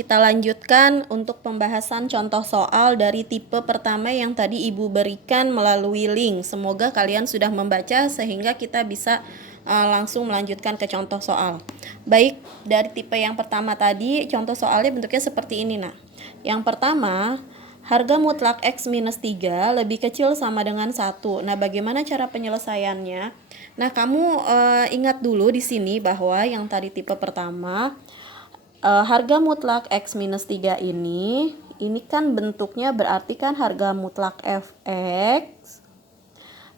kita lanjutkan untuk pembahasan contoh soal dari tipe pertama yang tadi Ibu berikan melalui link. Semoga kalian sudah membaca sehingga kita bisa langsung melanjutkan ke contoh soal. Baik, dari tipe yang pertama tadi, contoh soalnya bentuknya seperti ini, nah. Yang pertama, harga mutlak X minus 3 lebih kecil sama dengan 1. Nah, bagaimana cara penyelesaiannya? Nah, kamu ingat dulu di sini bahwa yang tadi tipe pertama, harga mutlak X minus 3 ini kan bentuknya berarti kan harga mutlak Fx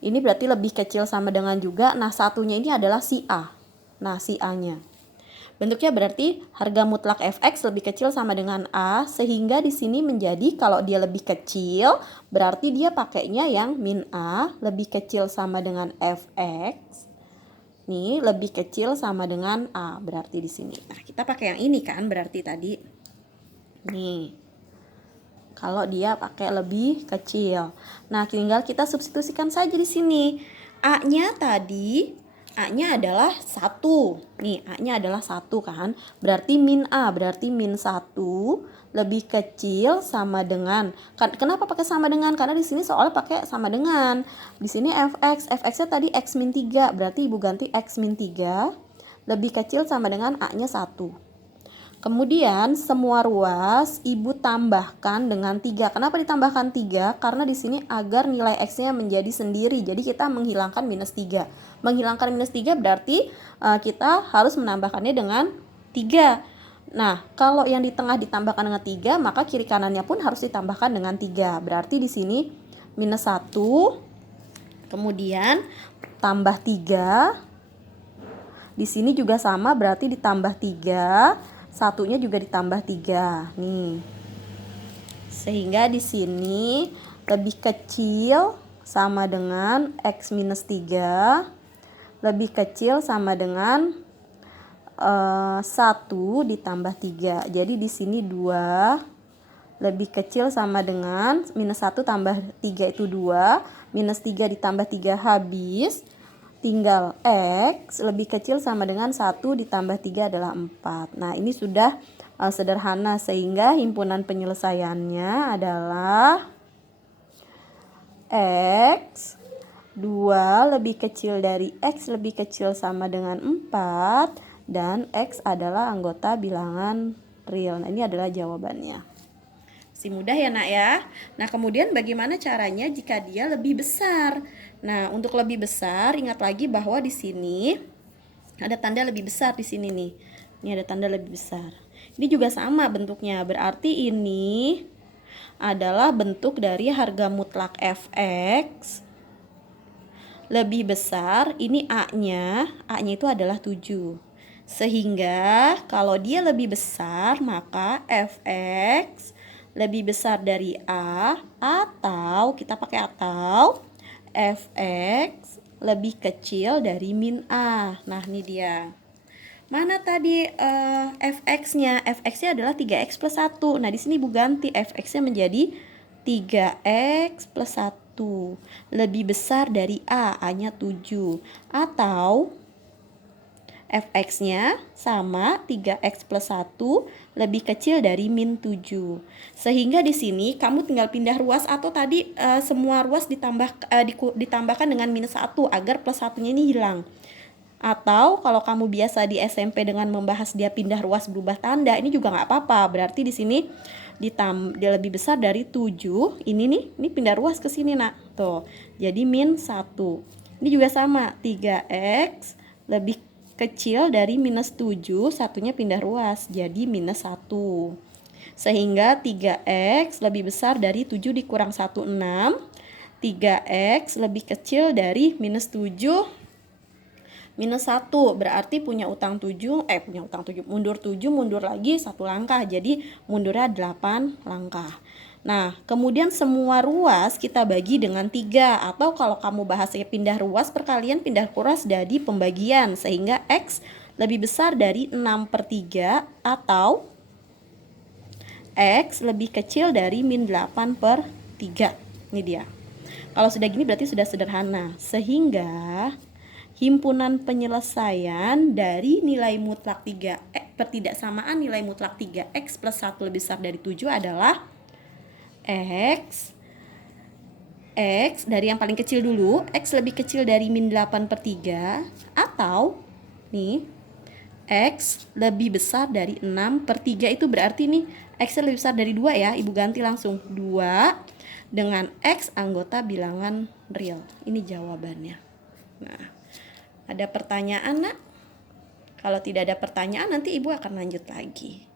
ini berarti lebih kecil sama dengan juga, nah satunya ini adalah si A. Nah, si A-nya. Bentuknya berarti harga mutlak Fx lebih kecil sama dengan A, sehingga di sini menjadi kalau dia lebih kecil, berarti dia pakainya yang min A lebih kecil sama dengan Fx. Nih, lebih kecil sama dengan A, berarti di sini. Nah, kita pakai yang ini kan, berarti tadi. Nih. Kalau dia pakai lebih kecil. Nah, tinggal kita substitusikan saja di sini. A-nya tadi, A-nya adalah 1. Nih, A-nya adalah 1 kan. Berarti min A, berarti min 1 lebih kecil sama dengan. Kenapa pakai sama dengan? Karena di sini soalnya pakai sama dengan. Di sini Fx, Fx-nya tadi X min 3. Berarti Ibu ganti X min 3 lebih kecil sama dengan A-nya 1. Kemudian semua ruas Ibu tambahkan dengan 3. Kenapa ditambahkan 3? Karena di sini agar nilai X-nya menjadi sendiri. Jadi kita menghilangkan minus 3. Menghilangkan minus 3 berarti kita harus menambahkannya dengan 3. Nah, kalau yang di tengah ditambahkan dengan 3, maka kiri kanannya pun harus ditambahkan dengan 3. Berarti di sini minus 1, kemudian tambah 3. Di sini juga sama, berarti ditambah 3. Satunya juga ditambah 3 nih. Sehingga di sini lebih kecil sama dengan X minus 3 lebih kecil sama dengan 1 ditambah 3. Jadi di sini 2 lebih kecil sama dengan minus 1 tambah 3 itu 2. Minus 3 ditambah 3 habis. Tinggal X lebih kecil sama dengan 1 ditambah 3 adalah 4. Nah, ini sudah sederhana sehingga himpunan penyelesaiannya adalah X 2 lebih kecil dari X lebih kecil sama dengan 4 dan X adalah anggota bilangan real. Nah, ini adalah jawabannya. Si mudah ya nak ya. Nah, kemudian bagaimana caranya jika dia lebih besar? Nah, untuk lebih besar ingat lagi bahwa di sini ada tanda lebih besar di sini nih. Ini ada tanda lebih besar. Ini juga sama bentuknya. Berarti ini adalah bentuk dari harga mutlak Fx lebih besar. Ini A-nya itu adalah 7. Sehingga kalau dia lebih besar maka Fx lebih besar dari A atau kita pakai atau Fx lebih kecil dari min A. Nah, ini dia. Mana tadi Fx-nya? Fx-nya adalah 3x plus 1. Nah, di sini Ibu ganti Fx-nya menjadi 3x plus 1. Lebih besar dari A, A-nya 7. Atau Fx-nya sama 3x plus 1 lebih kecil dari min 7. Sehingga di sini kamu tinggal pindah ruas atau tadi semua ruas ditambahkan dengan minus 1 agar plus 1-nya ini hilang. Atau kalau kamu biasa di SMP dengan membahas dia pindah ruas berubah tanda, ini juga nggak apa-apa. Berarti di sini dia lebih besar dari 7. Ini pindah ruas ke sini nak. Tuh, jadi min 1. Ini juga sama, 3x lebih kecil dari minus 7, satunya pindah ruas jadi minus 1. Sehingga 3x lebih besar dari 7 dikurang 1, 6. 3x lebih kecil dari minus 7 minus 1. Berarti punya utang 7, mundur 7, mundur lagi 1 langkah. Jadi mundurnya 8 langkah. Nah, kemudian semua ruas kita bagi dengan 3. Atau kalau kamu bahasanya pindah ruas, perkalian pindah ruas jadi pembagian. Sehingga X lebih besar dari 6/3 atau X lebih kecil dari min 8/3. Ini dia. Kalau sudah gini berarti sudah sederhana. Sehingga himpunan penyelesaian dari nilai mutlak pertidaksamaan nilai mutlak 3x plus 1 lebih besar dari 7 adalah X dari yang paling kecil dulu, X lebih kecil dari min 8/3, atau nih X lebih besar dari 6/3. Itu berarti nih X lebih besar dari 2 ya, Ibu ganti langsung 2 dengan X anggota bilangan real. Ini jawabannya. Nah, ada pertanyaan nak? Kalau tidak ada pertanyaan nanti Ibu akan lanjut lagi.